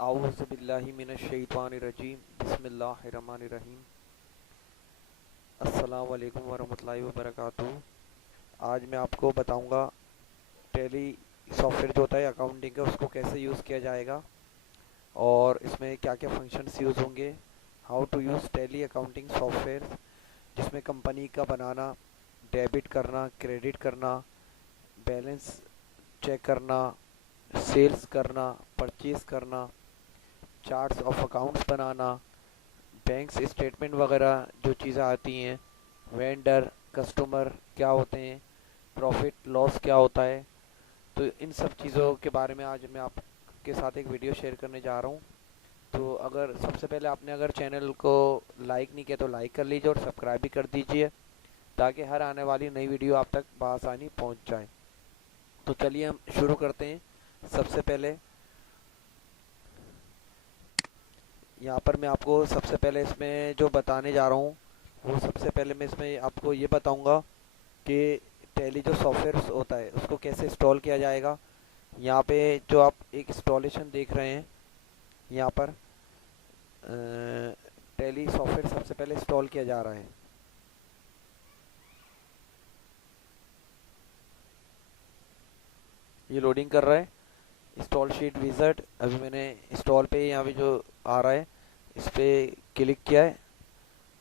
औज़ु बिल्लाहि मिनश्शैतानिर्रजीम बिस्मिल्लाहिर्रहमानिर्रहीम अस्सलामु अलैकुम वरहमतुल्लाहि वबरकातुहू। आज मैं आपको बताऊंगा टैली सॉफ्टवेयर जो होता है अकाउंटिंग का उसको कैसे यूज़ किया जाएगा और इसमें क्या क्या फंक्शंस यूज़ होंगे। How to use Tally accounting software, जिसमें कंपनी का बनाना, डेबिट करना, क्रेडिट करना, बैलेंस चेक करना, सेल्स करना, परचेज करना, चार्ट्स ऑफ अकाउंट्स बनाना, बैंक स्टेटमेंट वगैरह जो चीज़ें आती हैं, वेंडर कस्टमर क्या होते हैं, प्रॉफिट लॉस क्या होता है। तो इन सब चीज़ों के बारे में आज मैं आपके साथ एक वीडियो शेयर करने जा रहा हूँ। तो अगर सबसे पहले आपने अगर चैनल को लाइक नहीं किया तो लाइक कर लीजिए और सब्सक्राइब भी कर दीजिए, ताकि हर आने वाली नई वीडियो आप तक बआसानी पहुँच जाए। तो चलिए हम शुरू करते हैं। सबसे पहले यहाँ पर मैं आपको सबसे पहले इसमें जो बताने जा रहा हूँ, वो सबसे पहले मैं इसमें आपको ये बताऊँगा कि टैली जो सॉफ्टवेयर होता है उसको कैसे इंस्टॉल किया जाएगा। यहाँ पे जो आप एक इंस्टॉलेशन देख रहे हैं, यहाँ पर टैली सॉफ्टवेयर सबसे पहले इंस्टॉल किया जा रहा है। ये लोडिंग कर रहा है। इंस्टॉल शीट विज़ार्ड, अभी मैंने इंस्टॉल पे यहाँ पे जो आ रहा है इस पर क्लिक किया है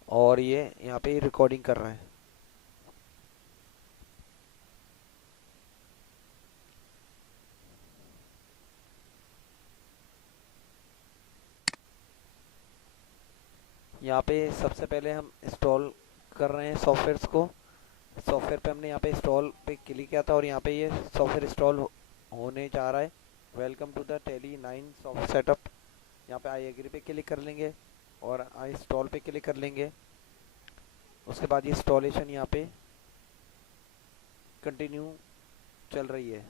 और ये यहाँ पे रिकॉर्डिंग कर रहा है। यहाँ पे सबसे पहले हम इंस्टॉल कर रहे हैं सॉफ्टवेयर्स को। सॉफ्टवेयर पे हमने यहाँ पे इंस्टॉल पे क्लिक किया था और यहाँ पे ये सॉफ्टवेयर इंस्टॉल होने जा रहा है। Welcome to the Tally 9 software setup. यहाँ पे आई एग्री पे क्लिक कर लेंगे और आई इंस्टॉल पे क्लिक कर लेंगे। उसके बाद ये इंस्टॉलेशन यहाँ पे कंटिन्यू चल रही है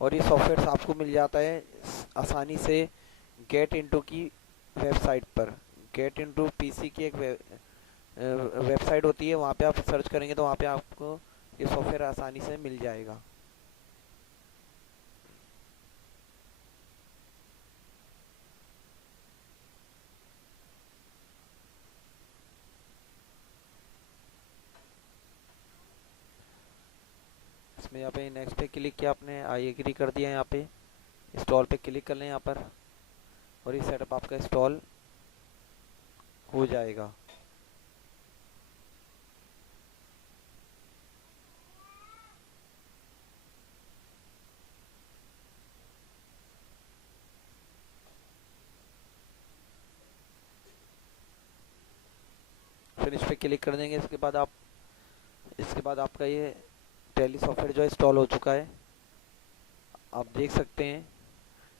और ये सॉफ्टवेयर आपको मिल जाता है आसानी से गेट इनटू की वेबसाइट पर। गेट इनटू पीसी की एक वेबसाइट होती है, वहाँ पे आप सर्च करेंगे तो वहाँ पे आपको ये सॉफ्टवेयर आसानी से मिल जाएगा। इसमें यहाँ पे नेक्स्ट पे क्लिक किया आपने, आई एग्री कर दिया, यहाँ पे इंस्टॉल पे क्लिक कर लें यहाँ पर और ये सेटअप आपका इंस्टॉल हो जाएगा। फिर इस पर क्लिक कर देंगे। इसके बाद आपका ये टैली सॉफ्टवेयर जो इंस्टॉल हो चुका है, आप देख सकते हैं।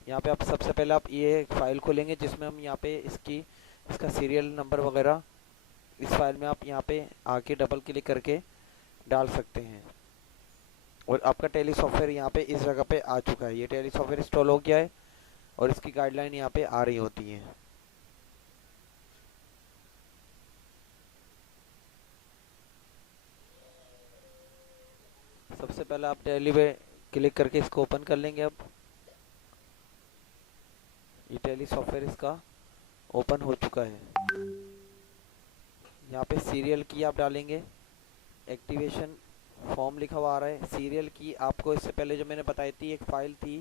यहाँ पे आप सबसे पहले आप ये एक फ़ाइल खोलेंगे जिसमें हम यहाँ पे इसका सीरियल नंबर वगैरह इस फाइल में आप यहाँ पे आके डबल क्लिक करके डाल सकते हैं और आपका टैली सॉफ्टवेयर यहाँ पे इस जगह पे आ चुका है। ये टैली सॉफ्टवेयर इंस्टॉल हो गया है और इसकी गाइडलाइन यहाँ पे आ रही होती है। सबसे पहले आप टैली पे क्लिक करके इसको ओपन कर लेंगे। अब ये टैली सॉफ्टवेयर इसका ओपन हो चुका है। यहाँ पे सीरियल की आप डालेंगे, एक्टिवेशन फॉर्म लिखा हुआ आ रहा है। सीरियल की आपको इससे पहले जो मैंने बताई थी एक फ़ाइल थी,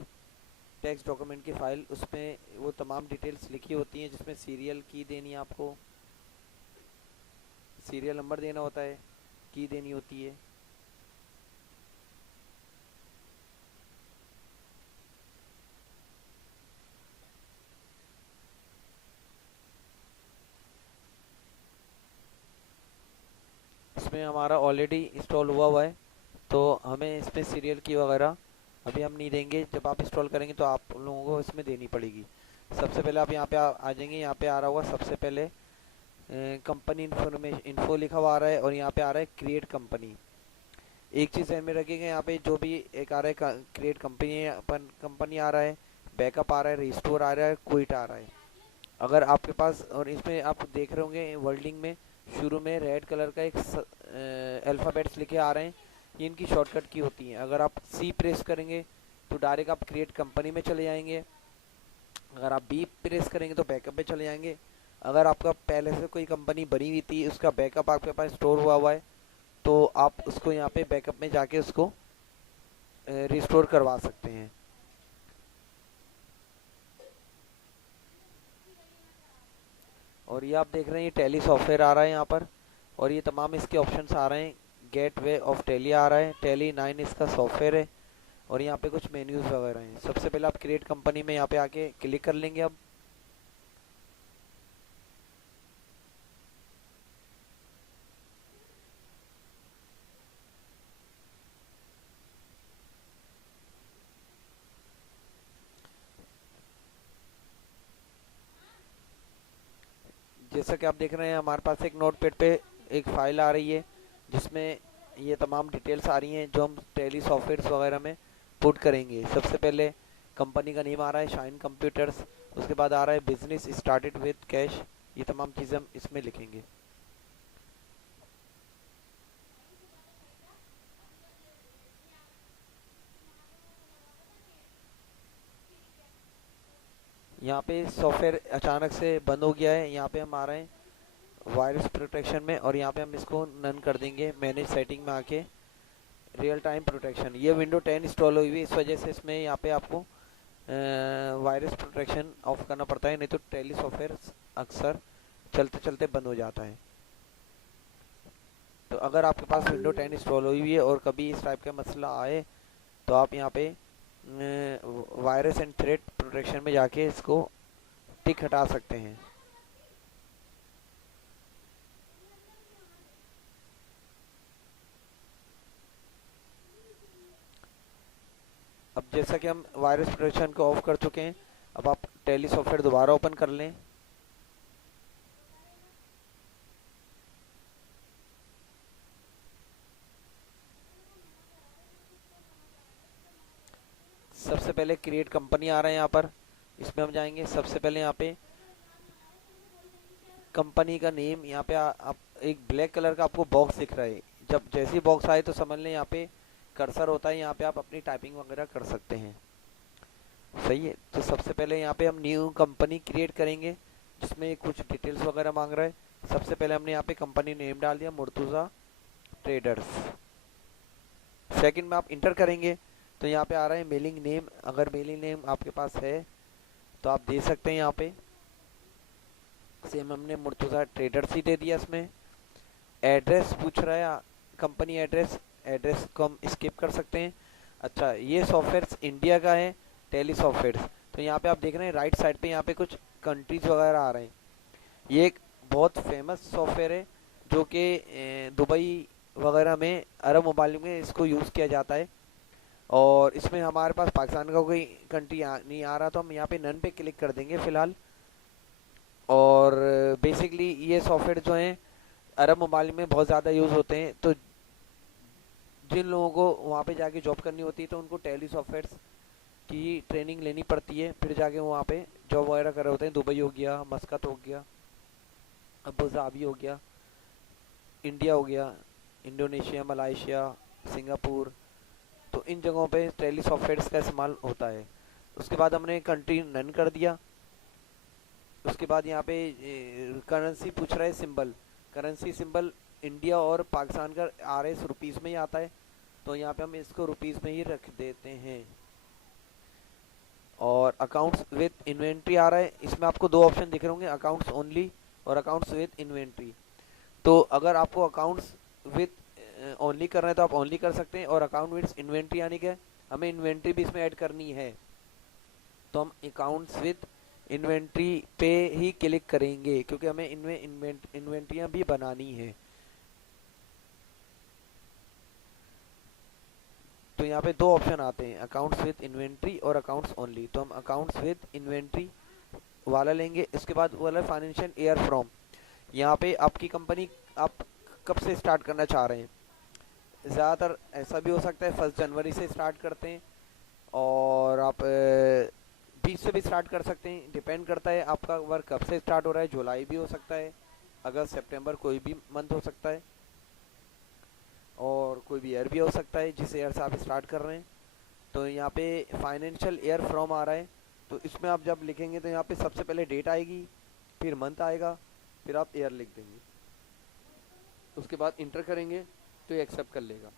टेक्स्ट डॉक्यूमेंट की फ़ाइल, उसमें वो तमाम डिटेल्स लिखी होती हैं जिसमें सीरियल की देनी है, आपको सीरियल नंबर देना होता है, की देनी होती है। इसमें हमारा ऑलरेडी इंस्टॉल हुआ है तो हमें इसमें सीरियल की वगैरह अभी हम नहीं देंगे। जब आप इंस्टॉल करेंगे तो आप लोगों को इसमें देनी पड़ेगी। सबसे पहले आप यहाँ पे आ जाएंगे। यहाँ पे आ रहा होगा सबसे पहले कंपनी इन्फॉर्मेशन इन्फो लिखा हुआ आ रहा है और यहाँ पे आ रहा है क्रिएट कंपनी। एक चीज़ ध्यान में रखिएगा, यहाँ पे जो भी एक आ रहा है क्रिएट कंपनी कंपनी आ रहा है, बैकअप आ रहा है, रिस्टोर आ रहा है, क्विट आ रहा है। अगर आपके पास, और इसमें आप देख रहे होंगे वर्ल्डिंग में शुरू में रेड कलर का एक अल्फ़ाबेट्स लिखे आ रहे हैं, ये इनकी शॉर्टकट की होती हैं। अगर आप सी प्रेस करेंगे तो डायरेक्ट आप क्रिएट कंपनी में चले जाएंगे। अगर आप बी प्रेस करेंगे तो बैकअप में चले जाएंगे। अगर आपका पहले से कोई कंपनी बनी हुई थी, उसका बैकअप आपके पास स्टोर हुआ हुआ है, तो आप उसको यहाँ पे बैकअप में जाके उसको रिस्टोर करवा सकते हैं। और ये आप देख रहे हैं, ये टैली सॉफ्टवेयर आ रहा है यहाँ पर, और ये तमाम इसके ऑप्शंस आ रहे हैं। गेट वे ऑफ टैली आ रहा है, टैली 9 इसका सॉफ्टवेयर है, और यहाँ पे कुछ मेन्यूज वगैरह हैं। सबसे पहले आप क्रिएट कंपनी में यहाँ पे आके क्लिक कर लेंगे। जैसा कि आप देख रहे हैं, हमारे पास एक नोटपैड पे एक फाइल आ रही है, जिसमें ये तमाम डिटेल्स आ रही हैं जो हम टैली सॉफ्टवेयर वगैरह में पुट करेंगे। सबसे पहले कंपनी का नेम आ रहा है, शाइन कंप्यूटर्स। उसके बाद आ रहा है बिजनेस स्टार्टेड विद कैश। ये तमाम चीज़ें हम इसमें लिखेंगे। यहाँ पे सॉफ्टवेयर अचानक से बंद हो गया है। यहाँ पे हम आ रहे हैं वायरस प्रोटेक्शन में, और यहाँ पे हम इसको नन कर देंगे। मैनेज सेटिंग में आके रियल टाइम प्रोटेक्शन, ये विंडो 10 इंस्टॉल हुई हुई है, इस वजह से इसमें यहाँ पे आपको वायरस प्रोटेक्शन ऑफ करना पड़ता है, नहीं तो टैली सॉफ्टवेयर अक्सर चलते चलते बंद हो जाता है। तो अगर आपके पास विंडो 10 इंस्टॉल हुई हुई है और कभी इस टाइप का मसला आए, तो आप यहाँ पे वायरस एंड थ्रेट प्रोटेक्शन में जाके इसको टिक हटा सकते हैं। अब जैसा कि हम वायरस प्रोटेक्शन को ऑफ कर चुके हैं, अब आप टैली सॉफ्टवेयर दोबारा ओपन कर लें। सबसे पहले क्रिएट कंपनी आ रहा है यहाँ पर, इसमें हम जाएंगे। सबसे पहले यहाँ पे कंपनी का नेम, यहाँ पे आप एक ब्लैक कलर का आपको बॉक्स दिख रहा है। जब जैसी बॉक्स आए तो समझ लें यहाँ पे कर्सर होता है, यहाँ पे आप अपनी टाइपिंग वगैरह कर सकते हैं। सही है। तो सबसे पहले यहाँ पे हम न्यू कंपनी क्रिएट करेंगे, जिसमें कुछ डिटेल्स वगैरह मांग रहा है। सबसे पहले हमने यहाँ पे कंपनी नेम डाल दिया, मुर्तुज़ा ट्रेडर्स। सेकंड में आप इंटर करेंगे तो यहाँ पे आ रहा है मेलिंग नेम। अगर मेलिंग नेम आपके पास है तो आप दे सकते हैं। यहाँ पे सेम हमने मुर्तुज़ा ट्रेडर्स ही दे दिया। इसमें एड्रेस पूछ रहा है, कंपनी एड्रेस, एड्रेस को हम स्किप कर सकते हैं। अच्छा, ये सॉफ्टवेयर इंडिया का है, टैली सॉफ्टवेयर। तो यहाँ पे आप देख रहे हैं राइट साइड पे यहाँ पे कुछ कंट्रीज वगैरह आ रहे हैं। ये एक बहुत फेमस सॉफ्टवेयर है, जो कि दुबई वगैरह में, अरब ममालिक में इसको यूज़ किया जाता है। और इसमें हमारे पास पाकिस्तान का कोई कंट्री नहीं आ रहा, तो हम यहाँ पे नन पे क्लिक कर देंगे फ़िलहाल। और बेसिकली ये सॉफ्टवेयर जो हैं अरब ममालिक में बहुत ज़्यादा यूज़ होते हैं। तो जिन लोगों को वहाँ पे जाके जॉब करनी होती है, तो उनको टैली सॉफ्टवेयर की ट्रेनिंग लेनी पड़ती है, फिर जाके वहाँ पे जॉब वगैरह कर रहे होते हैं। दुबई हो गया, मस्कत हो गया, अबू धाबी हो गया, इंडिया हो गया, इंडोनेशिया, मलाइशिया, सिंगापुर। तो इन जगहों पे टैली सॉफ्टवेयर का इस्तेमाल होता है। उसके बाद हमने कंट्री नन कर दिया। उसके बाद यहाँ पे करेंसी पूछ रहा है, सिंबल। करेंसी सिंबल इंडिया और पाकिस्तान का RS रुपीज़ में ही आता है, तो यहाँ पे हम इसको रुपीज़ में ही रख देते हैं। और अकाउंट्स विद इन्वेंट्री आ रहा है, इसमें आपको दो ऑप्शन दिख रहे होंगे, अकाउंट्स ओनली और अकाउंट्स विद इन्वेंट्री। तो अगर आपको अकाउंट्स विद ओनली करना है तो आप ओनली कर सकते हैं, और अकाउंट विद इन्वेंट्री यानी कि हमें इन्वेंट्री भी इसमें ऐड करनी है, तो हम अकाउंट्स विद इन्वेंट्री पे ही क्लिक करेंगे, क्योंकि हमें इनमें इन्वेंट्रियाँ भी बनानी है। तो यहाँ पे दो ऑप्शन आते हैं, अकाउंट्स विद इन्वेंट्री और अकाउंट्स ओनली। तो हम अकाउंट्स विद इन्वेंट्री वाला लेंगे। इसके बाद वाला फाइनेंशियल ईयर फ्रॉम, यहाँ पे आपकी कंपनी आप कब से स्टार्ट करना चाह रहे हैं। ज़्यादातर ऐसा भी हो सकता है 1 जनवरी से स्टार्ट करते हैं, और आप 20 से भी स्टार्ट कर सकते हैं। डिपेंड करता है आपका वर्क कब से स्टार्ट हो रहा है। जुलाई भी हो सकता है, अगस्त, सितंबर, कोई भी मंथ हो सकता है, और कोई भी ईयर भी हो सकता है जिस ईयर से आप स्टार्ट कर रहे हैं। तो यहाँ पे फाइनेंशियल ईयर फ्रॉम आ रहा है, तो इसमें आप जब लिखेंगे तो यहाँ पे सबसे पहले डेट आएगी, फिर मंथ आएगा, फिर आप ईयर लिख देंगे, उसके बाद इंटर करेंगे तो ये एक्सेप्ट कर लेगा।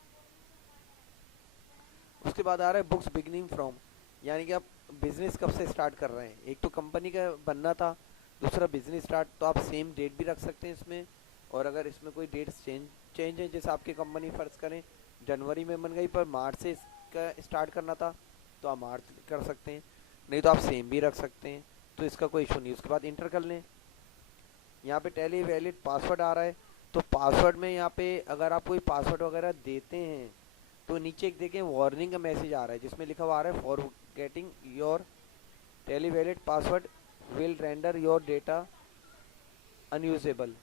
उसके बाद आ रहा है बुक्स बिगिनिंग फ्रॉम, यानी कि आप बिजनेस कब से स्टार्ट कर रहे हैं। एक तो कंपनी का बनना था, दूसरा बिजनेस स्टार्ट, तो आप सेम डेट भी रख सकते हैं इसमें। और अगर इसमें कोई डेट्स चेंज है, जैसे आपकी कंपनी फर्ज करें जनवरी में बन गई पर मार्च से इसका स्टार्ट करना था, तो आप मार्च कर सकते हैं, नहीं तो आप सेम भी रख सकते हैं, तो इसका कोई इशू नहीं। उसके बाद इंटर कर लें। यहाँ पे टेली वैलिड पासवर्ड आ रहा है, तो पासवर्ड में यहाँ पे अगर आप कोई पासवर्ड वगैरह देते हैं तो नीचे एक देखें वार्निंग का मैसेज आ रहा है, जिसमें लिखा हुआ आ रहा है forgetting your Tally valid password will render your data unusable.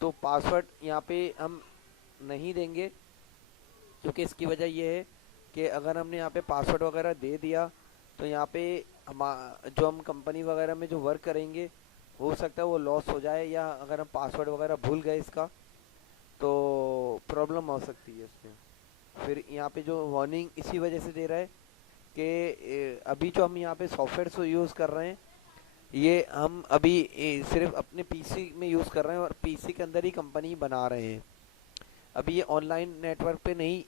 तो पासवर्ड यहाँ पे हम नहीं देंगे, क्योंकि इसकी वजह ये है कि अगर हमने यहाँ पे पासवर्ड वगैरह दे दिया तो यहाँ पे हम जो हम कंपनी वगैरह में जो वर्क करेंगे हो सकता है वो लॉस हो जाए, या अगर हम पासवर्ड वगैरह भूल गए इसका तो प्रॉब्लम हो सकती है इसमें। फिर यहाँ पे जो वार्निंग इसी वजह से दे रहा है कि अभी जो हम यहाँ पे सॉफ्टवेयर यूज़ कर रहे हैं, ये हम अभी सिर्फ अपने पीसी में यूज़ कर रहे हैं और पीसी के अंदर ही कंपनी बना रहे हैं। अभी ये ऑनलाइन नेटवर्क पे नहीं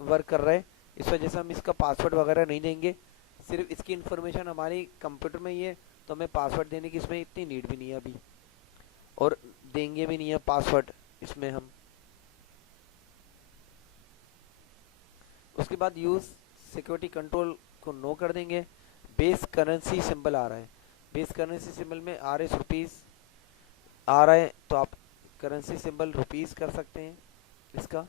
वर्क कर रहा है, इस वजह से हम इसका पासवर्ड वगैरह नहीं देंगे। सिर्फ इसकी इन्फॉर्मेशन हमारी कंप्यूटर में ही है, तो हमें पासवर्ड देने की इसमें इतनी नीड भी नहीं है अभी, और देंगे भी नहीं है पासवर्ड इसमें हम। उसके बाद यूज़ सिक्योरिटी कंट्रोल को नो कर देंगे। बेस करेंसी सिंबल आ रहा है, बेस करेंसी सिंबल में RS रुपीज़ आ रहा है, तो आप करेंसी सिंबल रुपीज़ कर सकते हैं इसका।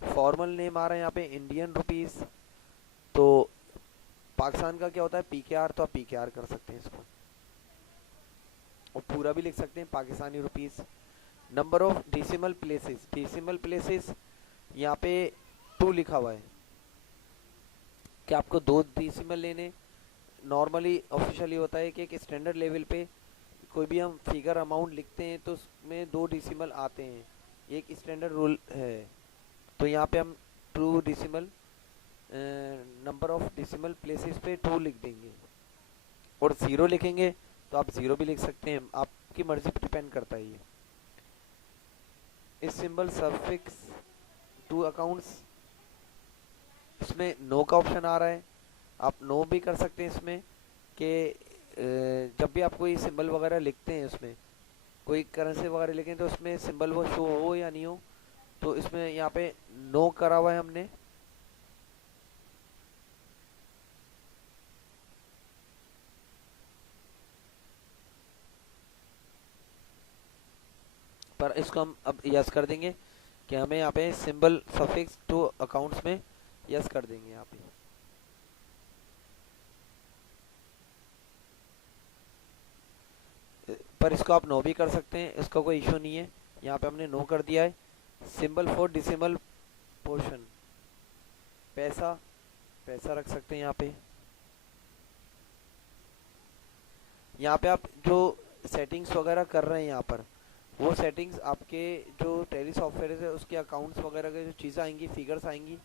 फॉर्मल नेम आ रहा है यहाँ पे इंडियन रुपीज़, तो पाकिस्तान का क्या होता है PKR, तो आप PKR कर सकते हैं इसको, और पूरा भी लिख सकते हैं Pakistani rupees. Number of decimal places, decimal places यहाँ पे 2 लिखा हुआ है कि आपको 2 डेसिमल लेने। नॉर्मली ऑफिशियली होता है कि एक स्टैंडर्ड लेवल पे कोई भी हम फिगर अमाउंट लिखते हैं तो उसमें 2 डेसिमल आते हैं, एक स्टैंडर्ड रूल है। तो यहाँ पे हम 2 decimal number of decimal places पे 2 लिख देंगे, और 0 लिखेंगे तो आप 0 भी लिख सकते हैं, आपकी मर्जी पर डिपेंड करता है ये। इस सिंबल सफिक्स टू अकाउंट्स, इसमें नो का ऑप्शन आ रहा है, आप नो भी कर सकते हैं इसमें कि जब भी आप कोई सिंबल वगैरह लिखते हैं, उसमें कोई करेंसी वगैरह लिखें तो उसमें सिंबल वो शो हो या नहीं हो, तो इसमें यहाँ पे नो करा हुआ है हमने। पर इसको हम अब यस कर देंगे कि हमें यहाँ पे सिंबल सफिक्स टू अकाउंट्स में यस कर देंगे यहाँ पे। पर इसको आप नो भी कर सकते हैं, इसका कोई इशू नहीं है, यहाँ पे हमने नो कर दिया है। सिंबल फॉर डिसिमल पोर्शन, पैसा, पैसा रख सकते हैं यहाँ पे। यहाँ पे आप जो सेटिंग्स वगैरह कर रहे हैं यहाँ पर, वो सेटिंग्स आपके जो टैली सॉफ्टवेयर है उसके अकाउंट्स वगैरह के जो चीज़ें आएंगी, फिगर्स आएंगी,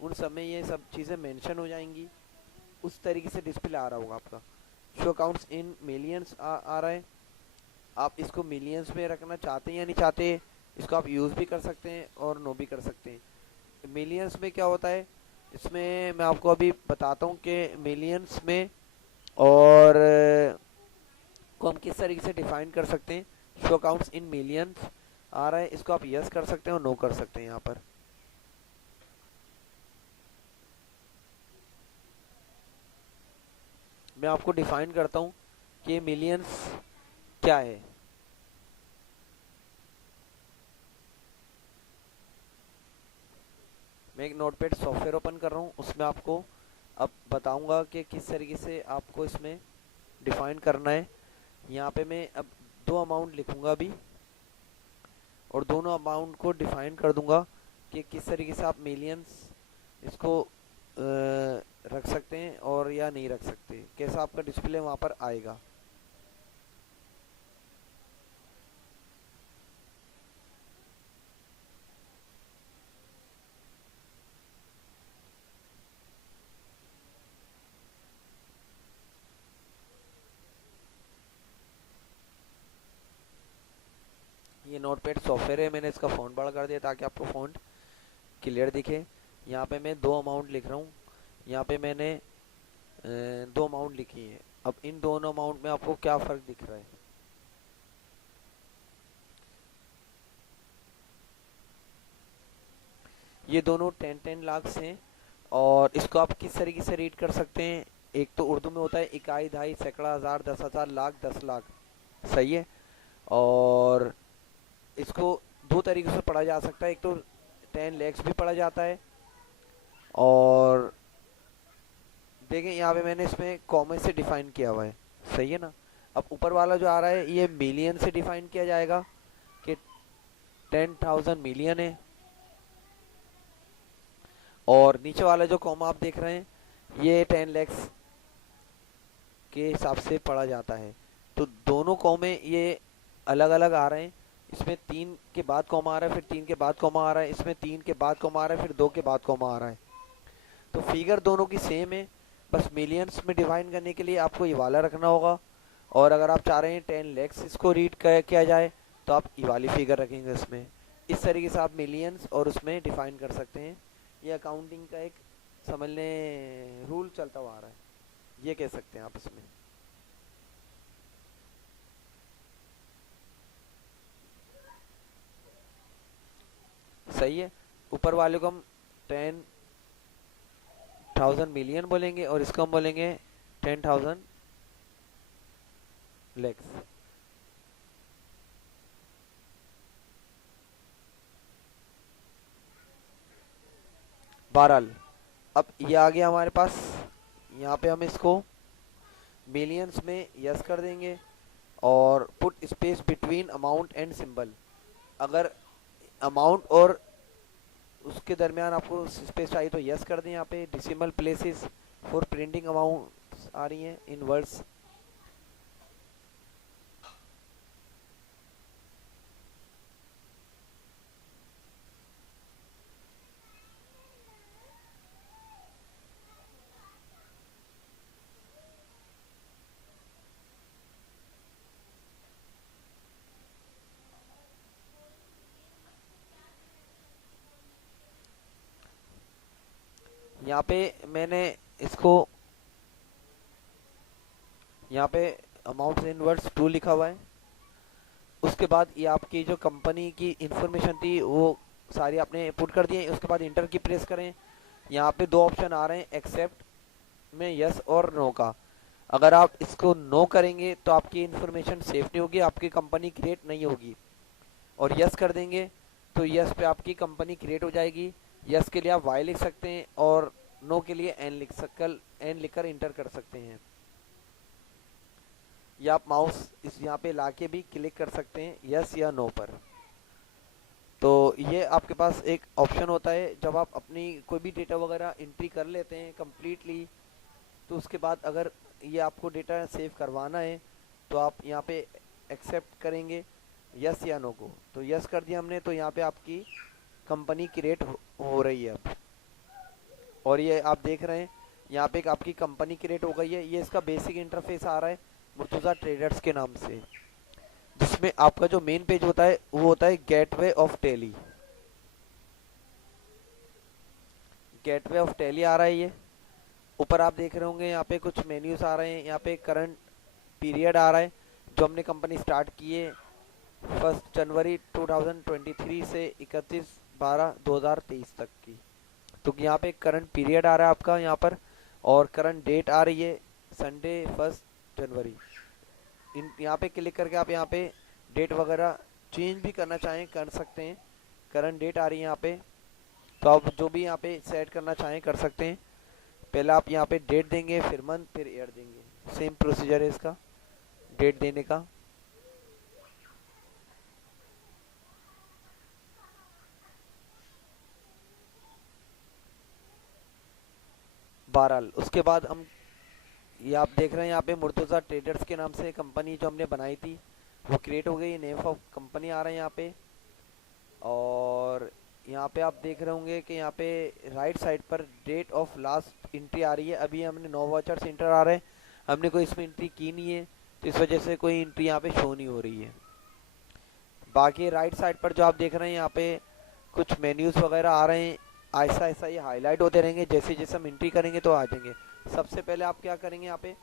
उन सब में ये सब चीज़ें मेंशन हो जाएंगी, उस तरीके से डिस्प्ले आ रहा होगा आपका। शो अकाउंट्स इन मिलियंस आ रहा है, आप इसको मिलियंस में रखना चाहते हैं या नहीं चाहते, इसको आप यूज़ भी कर सकते हैं और नो भी कर सकते हैं। मिलियंस में क्या होता है, इसमें मैं आपको अभी बताता हूँ कि मिलियंस में और को हम किस तरीके से डिफाइन कर सकते हैं। शो अकाउंट्स इन मिलियंस आ रहा है, इसको आप यस कर सकते हैं और नो कर सकते हैं यहाँ पर। मैं आपको डिफाइन करता हूँ कि मिलियंस क्या है। मैं एक नोटपैड सॉफ्टवेयर ओपन कर रहा हूँ, उसमें आपको अब बताऊंगा कि किस तरीके से आपको इसमें डिफाइन करना है। यहाँ पे मैं अब 2 अमाउंट लिखूंगा अभी, और दोनों अमाउंट को डिफाइन कर दूंगा कि किस तरीके से आप मिलियंस इसको रख सकते हैं और या नहीं रख सकते, कैसा आपका डिस्प्ले वहाँ पर आएगा। ये नोटपैड सॉफ्टवेयर है, मैंने इसका फ़ॉन्ट बड़ा कर दिया ताकि आपको फ़ॉन्ट क्लियर दिखे। यहाँ पे मैं 2 अमाउंट लिख रहा हूँ। यहाँ पे मैंने 2 अमाउंट लिखी है। अब इन दोनों अमाउंट में आपको क्या फ़र्क दिख रहा है? ये दोनों 10-10 लाख हैं। और इसको आप किस तरीके से रीड कर सकते हैं? एक तो उर्दू में होता है इकाई, दहाई, सैकड़ा, हज़ार, 10,000, लाख, 10 लाख। सही है। और इसको 2 तरीकों से पढ़ा जा सकता है। एक तो 10 lakhs भी पढ़ा जाता है। और देखें यहाँ पे मैंने इसमें कॉमे से डिफाइन किया हुआ है। सही है ना। अब ऊपर वाला जो आ रहा है ये मिलियन से डिफाइन किया जाएगा कि 10,000 मिलियन है। और नीचे वाला जो कॉमा आप देख रहे हैं ये 10 lakhs के हिसाब से पढ़ा जाता है। तो दोनों कॉमे ये अलग अलग आ रहे हैं। इसमें 3 के बाद कॉमा आ रहा है, फिर 3 के बाद कॉमा आ रहा है, इसमें 3 के बाद कॉमा आ रहा है, फिर 2 के बाद कॉमा आ रहा है। तो फिगर दोनों की सेम है, बस मिलियंस में डिवाइड करने के लिए आपको ये वाला रखना होगा। और अगर आप चाह रहे हैं 10 lakhs इसको रीड किया जाए तो आप ये वाली फिगर रखेंगे इसमें। इस तरीके से आप मिलियंस और उसमें डिफाइन कर सकते हैं। ये अकाउंटिंग का एक समझ लें रूल चलता हुआ आ रहा है, ये कह सकते हैं आप इसमें। सही है। ऊपर वाले को हम 10,000 मिलियन बोलेंगे और इसको हम बोलेंगे 10,000 lakhs। बहरहाल अब ये आ गया हमारे पास। यहाँ पे हम इसको मिलियंस में यस कर देंगे और put space between amount and symbol. अगर अमाउंट और उसके दरमियान आपको स्पेस चाहिए तो यस कर दें। यहाँ पे decimal places for printing amount आ रही हैं इन वर्ड्स। यहाँ पे मैंने इसको यहाँ पे अमाउंट इन वर्ड्स 2 लिखा हुआ है। उसके बाद ये आपकी जो कंपनी की इंफॉर्मेशन थी वो सारी आपने पुट कर दी है। उसके बाद इंटर की प्रेस करें। यहाँ पे 2 ऑप्शन आ रहे हैं एक्सेप्ट में यस और नो का। अगर आप इसको नो करेंगे तो आपकी इंफॉर्मेशन सेफ नहीं होगी, आपकी कंपनी क्रिएट नहीं होगी। और यस कर देंगे तो यस पे आपकी कंपनी क्रिएट हो जाएगी। यस के लिए आप वाई लिख सकते हैं और नो के लिए एन लिखकर इंटर कर सकते हैं। या आप माउस इस यहाँ पे लाके भी क्लिक कर सकते हैं यस या नो पर। तो ये आपके पास एक ऑप्शन होता है जब आप अपनी कोई भी डेटा वगैरह एंट्री कर लेते हैं कंप्लीटली, तो उसके बाद अगर ये आपको डेटा सेव करवाना है तो आप यहाँ पे एक्सेप्ट करेंगे यस या नो को। तो यस कर दिया हमने तो यहाँ पे आपकी कंपनी क्रिएट हो रही है अब। और ये आप देख रहे हैं यहाँ पे एक आपकी कंपनी क्रिएट हो गई है। ये इसका बेसिक इंटरफेस आ रहा है मुर्तुज़ा ट्रेडर्स के नाम से, जिसमें आपका जो मेन पेज होता है वो होता है gateway of Tally. Gateway of Tally आ रहा है। ये ऊपर आप देख रहे होंगे यहाँ पे कुछ मेन्यूज आ रहे हैं। यहाँ पे करंट पीरियड आ रहा है जो हमने कंपनी स्टार्ट की है 1 जनवरी 2023 से 31/12/2023 तक की। तो यहाँ पे करंट पीरियड आ रहा है आपका यहाँ पर। और करंट डेट आ रही है संडे 1 जनवरी। इन यहाँ पे क्लिक करके आप यहाँ पे डेट वगैरह चेंज भी करना चाहें कर सकते हैं। करंट डेट आ रही है यहाँ पे, तो आप जो भी यहाँ पे सेट करना चाहें कर सकते हैं। पहले आप यहाँ पे डेट देंगे, फिर मंथ, फिर ईयर देंगे। सेम प्रोसीजर है इसका डेट देने का। बहरहाल उसके बाद हम ये आप देख रहे हैं यहाँ पे मुर्तुज़ा ट्रेडर्स के नाम से कंपनी जो हमने बनाई थी वो क्रिएट हो गई। नेम ऑफ कंपनी आ रहा है यहाँ पे। और यहाँ पे आप देख रहे होंगे कि यहाँ पे राइट साइड पर डेट ऑफ लास्ट एंट्री आ रही है। अभी हमने 9 वाचर्स इंटर आ रहे हैं, हमने कोई इसमें एंट्री की नहीं है तो इस वजह से कोई एंट्री यहाँ पे शो नहीं हो रही है। बाकी राइट साइड पर जो आप देख रहे हैं यहाँ पे कुछ मेन्यूज वगैरह आ रहे हैं, ऐसा ऐसा ये हाईलाइट होते रहेंगे, जैसे जैसे हम एंट्री करेंगे तो आ जाएंगे। सबसे पहले आप क्या करेंगे, यहाँ पे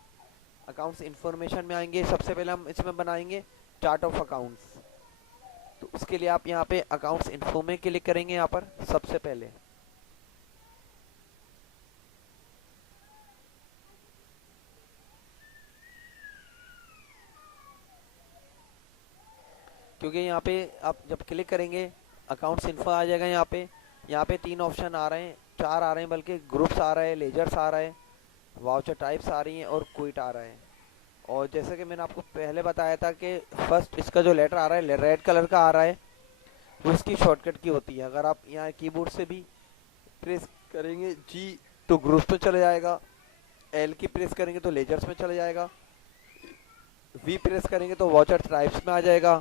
अकाउंट्स इन्फॉर्मेशन में आएंगे। सबसे पहले हम इसमें बनाएंगे चार्ट ऑफ अकाउंट्स। तो उसके लिए आप यहाँ पे अकाउंट्स इन्फो में क्लिक करेंगे यहाँ पर सबसे पहले। क्योंकि यहाँ पे आप जब क्लिक करेंगे अकाउंट्स इन्फो आ जाएगा। यहाँ पे 3 ऑप्शन आ रहे हैं, 4 आ रहे हैं बल्कि, ग्रुप्स आ रहा है, लेजर्स आ रहा है, वाउचर टाइप्स आ रही हैं और क्विट आ रहा है। और जैसे कि मैंने आपको पहले बताया था कि फर्स्ट इसका जो लेटर आ रहा है रेड कलर का आ रहा है, वो इसकी शॉर्टकट की होती है। अगर आप यहाँ कीबोर्ड से भी प्रेस करेंगे जी तो ग्रुप्स में चले जाएगा, एल की प्रेस करेंगे तो लेजर्स में चले जाएगा, वी प्रेस करेंगे तो वाउचर टाइप्स में आ जाएगा,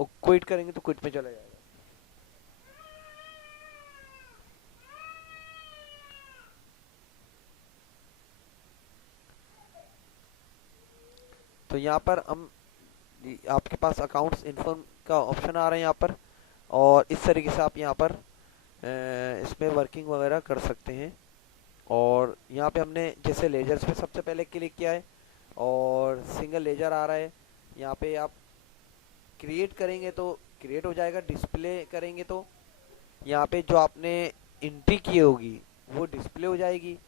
और क्विट करेंगे तो क्विट में चला जाएगा। तो यहाँ पर हम आपके पास अकाउंट्स इन्फॉर्म का ऑप्शन आ रहा है यहाँ पर, और इस तरीके से आप यहाँ पर इसमें वर्किंग वगैरह कर सकते हैं। और यहाँ पे हमने जैसे लेजर्स पे सबसे पहले क्लिक किया है और सिंगल लेजर आ रहा है। यहाँ पे आप क्रिएट करेंगे तो क्रिएट हो जाएगा, डिस्प्ले करेंगे तो यहाँ पे जो आपने एंट्री की होगी वो डिस्प्ले हो जाएगी।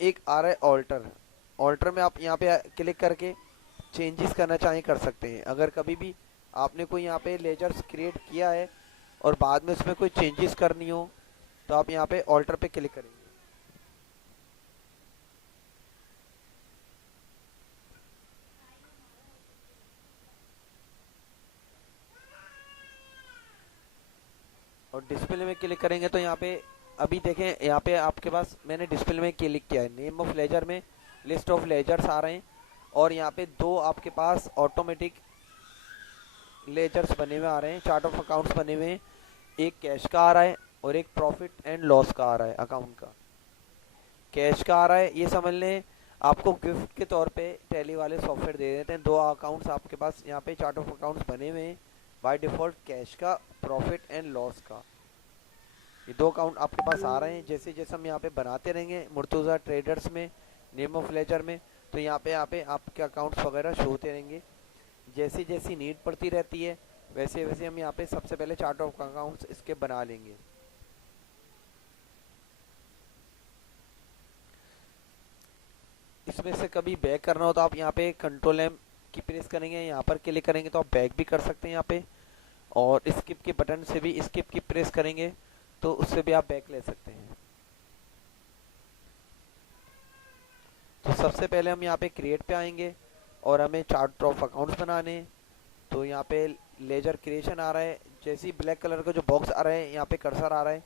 एक आ रहा है ऑल्टर, ऑल्टर में आप यहाँ पे क्लिक करके चेंजेस करना चाहें कर सकते हैं। अगर कभी भी आपने कोई यहाँ पे लेजर्स क्रिएट किया है और बाद में उसमें कोई चेंजेस करनी हो तो आप यहाँ पे ऑल्टर पे क्लिक करेंगे। और डिस्प्ले में क्लिक करेंगे तो यहाँ पे अभी देखें, यहाँ पे आपके पास मैंने डिस्प्ले में क्लिक किया है, नेम ऑफ लेजर में लिस्ट ऑफ लेजर्स आ रहे हैं, और यहाँ पे 2 आपके पास ऑटोमेटिक लेजर्स बने हुए आ रहे हैं, चार्ट ऑफ अकाउंट्स बने हुए हैं। एक कैश का आ रहा है और एक प्रॉफिट एंड लॉस का आ रहा है। अकाउंट का कैश का आ रहा है, ये समझ लें आपको गिफ्ट के तौर पे टैली वाले सॉफ्टवेयर दे देते हैं। 2 अकाउंट्स आपके पास यहाँ पे चार्ट ऑफ अकाउंट्स बने हुए हैं बाय डिफॉल्ट, कैश का, प्रॉफिट एंड लॉस का। ये 2 अकाउंट आपके पास आ रहे हैं। जैसे जैसे हम यहाँ पे बनाते रहेंगे मुर्तुज़ा ट्रेडर्स में, नेम ऑफ लेजर में, तो यहाँ पे आपके अकाउंट्स वगैरह शो होते रहेंगे। जैसी जैसी नीड पड़ती रहती है वैसे वैसे हम यहाँ पे सबसे पहले चार्ट ऑफ अकाउंट्स इसके बना लेंगे। इसमें से कभी बैक करना हो तो आप यहाँ पे कंट्रोल एम की प्रेस करेंगे, यहाँ पर क्लिक करेंगे तो आप बैक भी कर सकते हैं यहाँ पे, और स्किप के बटन से भी स्किप की प्रेस करेंगे तो उससे भी आप बैक ले सकते हैं। तो सबसे पहले हम यहाँ पे क्रिएट पे आएंगे और हमें चार्ट ऑफ अकाउंट्स बनाने हैं। तो यहाँ पे लेजर क्रिएशन आ रहा है, जैसे ही ब्लैक कलर का जो बॉक्स आ रहा है यहाँ पे कर्सर आ रहा है,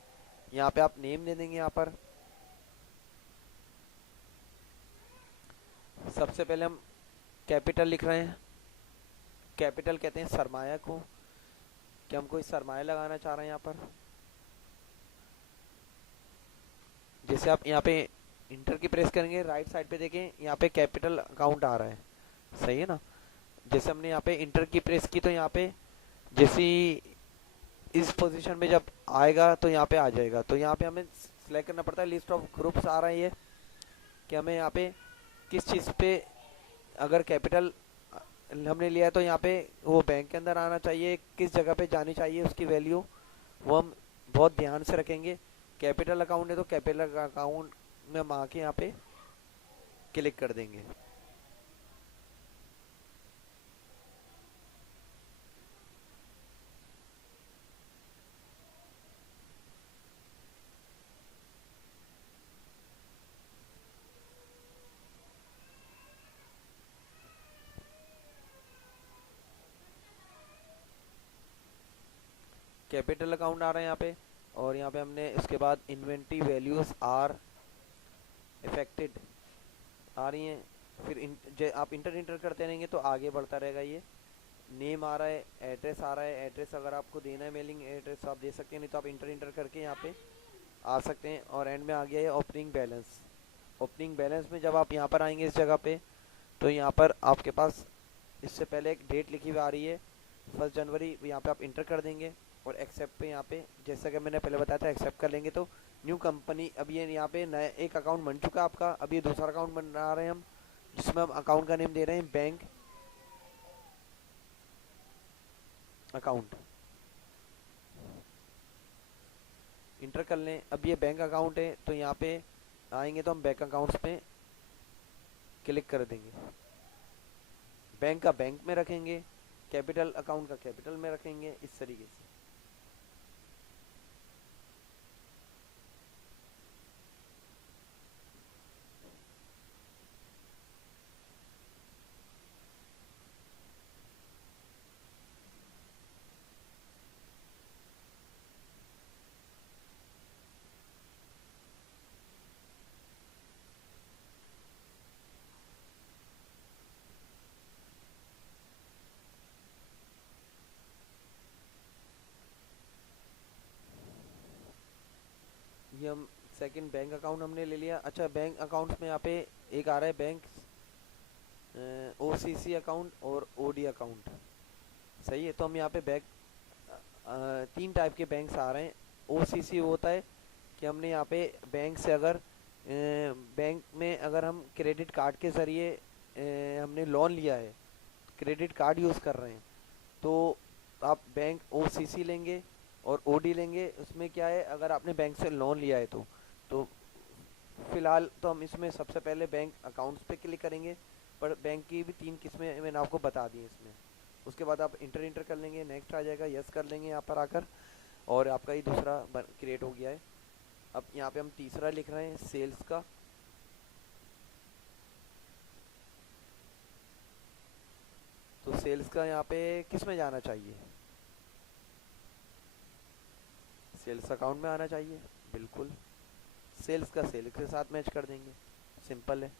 यहाँ पे आप नेम दे देंगे। यहाँ पर सबसे पहले हम कैपिटल लिख रहे हैं, कैपिटल कहते हैं सरमाया को, कि हम कोई सरमाया लगाना चाह रहे हैं यहाँ पर। जैसे आप यहाँ पे इंटर की प्रेस करेंगे राइट साइड पे देखें यहाँ पे कैपिटल अकाउंट आ रहा है, सही है ना। जैसे हमने यहाँ पे इंटर की प्रेस की तो यहाँ पे जैसे इस पोजीशन में जब आएगा तो यहाँ पे आ जाएगा। तो यहाँ पे हमें सिलेक्ट करना पड़ता है, लिस्ट ऑफ ग्रुप्स आ रहा है ये, कि हमें यहाँ पे किस चीज़ पे, अगर कैपिटल हमने लिया है तो यहाँ पे वो बैंक के अंदर आना चाहिए, किस जगह पे जानी चाहिए उसकी वैल्यू, वो हम बहुत ध्यान से रखेंगे। कैपिटल अकाउंट है तो कैपिटल अकाउंट में हम आके यहाँ पे क्लिक कर देंगे। कैपिटल अकाउंट आ रहा है यहाँ पे, और यहाँ पे हमने इसके बाद इन्वेंट्री वैल्यूज आर इफेक्टेड आ रही हैं। फिर आप इंटर करते रहेंगे तो आगे बढ़ता रहेगा। ये नेम आ रहा है, एड्रेस आ रहा है, एड्रेस अगर आपको देना है मेलिंग एड्रेस आप दे सकते हैं, नहीं तो आप इंटर करके यहाँ पे आ सकते हैं। और एंड में आ गया है ओपनिंग बैलेंस। ओपनिंग बैलेंस में जब आप यहाँ पर आएंगे इस जगह पे तो यहाँ पर आपके पास इससे पहले एक डेट लिखी हुई आ रही है 1 जनवरी यहाँ पे आप इंटर कर देंगे और एक्सेप्ट पे यहाँ पे जैसा कि मैंने पहले बताया था एक्सेप्ट कर लेंगे तो न्यू कंपनी, अब ये यहाँ पे नया एक अकाउंट बन चुका है आपका। अब ये दूसरा अकाउंट बना रहे हैं हम, जिसमें हम अकाउंट का नेम दे रहे हैं बैंक अकाउंट। इंटर कर लें। अब ये बैंक अकाउंट है तो यहाँ पे आएंगे तो हम बैंक अकाउंट्स पे क्लिक कर देंगे। बैंक का बैंक में रखेंगे, कैपिटल अकाउंट का कैपिटल में रखेंगे, इस तरीके से। ये हम सेकंड बैंक अकाउंट हमने ले लिया। अच्छा, बैंक अकाउंट्स में यहाँ पे एक आ रहा है बैंक ओसीसी अकाउंट और ओडी अकाउंट। सही है, तो हम यहाँ पे बैंक 3 टाइप के बैंक्स आ रहे हैं। ओसीसी होता है कि हमने यहाँ पे बैंक से अगर बैंक में अगर हम क्रेडिट कार्ड के ज़रिए हमने लोन लिया है, क्रेडिट कार्ड यूज़ कर रहे हैं, तो आप बैंक ओसीसी लेंगे और ओडी लेंगे। उसमें क्या है, अगर आपने बैंक से लोन लिया है तो फिलहाल तो हम इसमें सबसे पहले बैंक अकाउंट्स पे क्लिक करेंगे, पर बैंक की भी 3 किस्में मैंने आपको बता दी हैं इसमें। उसके बाद आप इंटर कर लेंगे, नेक्स्ट आ जाएगा, यस कर लेंगे यहाँ पर आकर, और आपका ये दूसरा क्रिएट हो गया है। अब यहाँ पे हम तीसरा लिख रहे हैं सेल्स का। तो सेल्स का यहाँ पे किस में जाना चाहिए, सेल्स अकाउंट में आना चाहिए, बिल्कुल। सेल्स का सेल्स के साथ मैच कर देंगे, सिंपल है।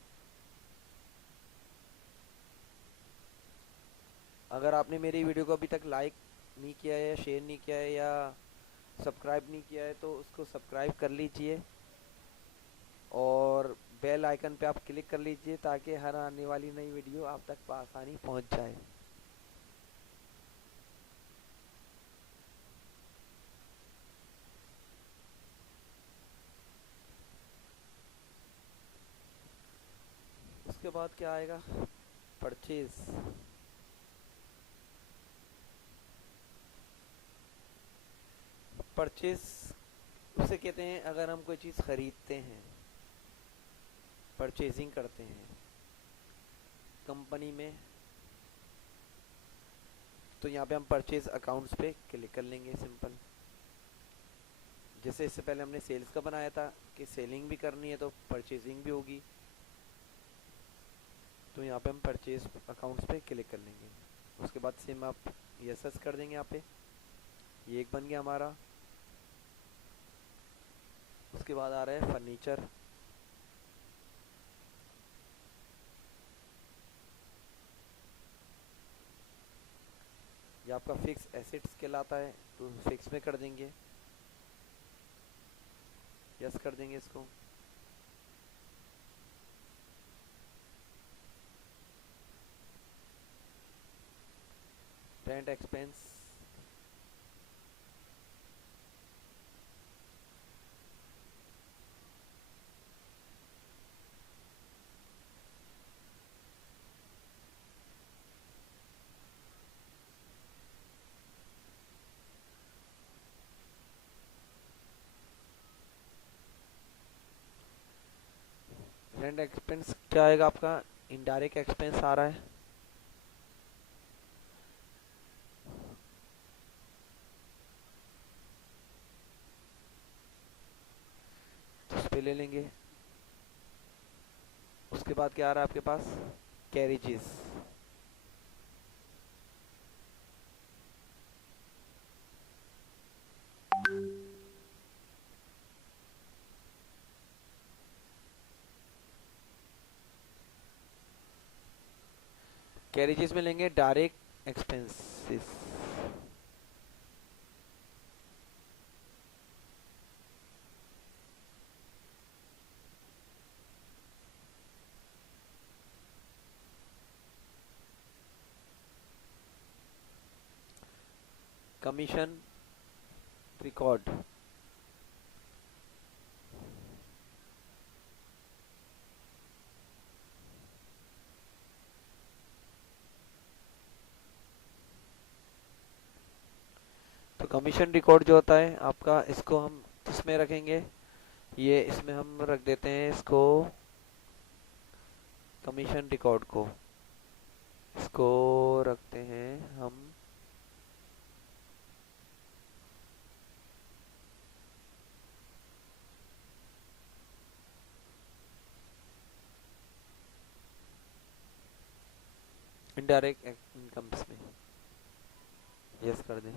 अगर आपने मेरी वीडियो को अभी तक लाइक नहीं किया है या शेयर नहीं किया है या सब्सक्राइब नहीं किया है तो उसको सब्सक्राइब कर लीजिए और बेल आइकन पे आप क्लिक कर लीजिए ताकि हर आने वाली नई वीडियो आप तक आसानी पहुंच जाए। उसके बाद क्या आएगा, परचेज। परचेज उसे कहते हैं अगर हम कोई चीज़ खरीदते हैं, परचेजिंग करते हैं कंपनी में, तो यहाँ पे हम परचेज अकाउंट्स पे क्लिक कर लेंगे, सिंपल। जैसे इससे पहले हमने सेल्स का बनाया था कि सेलिंग भी करनी है तो परचेजिंग भी होगी, तो यहाँ पे हम परचेज अकाउंट्स पे क्लिक कर लेंगे। उसके बाद सेम आप यस कर देंगे यहाँ पे, ये एक बन गया हमारा। उसके बाद आ रहा है फर्नीचर। ये आपका फिक्स एसेट्स कहलाता है तो फिक्स में कर देंगे, यस कर देंगे इसको। रेंट एक्सपेंस, रेंट एक्सपेंस क्या आएगा आपका, इनडायरेक्ट एक्सपेंस आ रहा है। तो उस पे ले लेंगे। उसके बाद क्या आ रहा है आपके पास, कैरेजेस। कैरेजेस में लेंगे डायरेक्ट एक्सपेंसेस। Commission record. तो कमीशन रिकॉर्ड जो होता है आपका, इसको हम किसमें रखेंगे, ये इसमें हम रख देते हैं इसको, कमीशन रिकॉर्ड को इसको रखते हैं हम इनडायरेक्ट इनकम्स में। यस कर दें।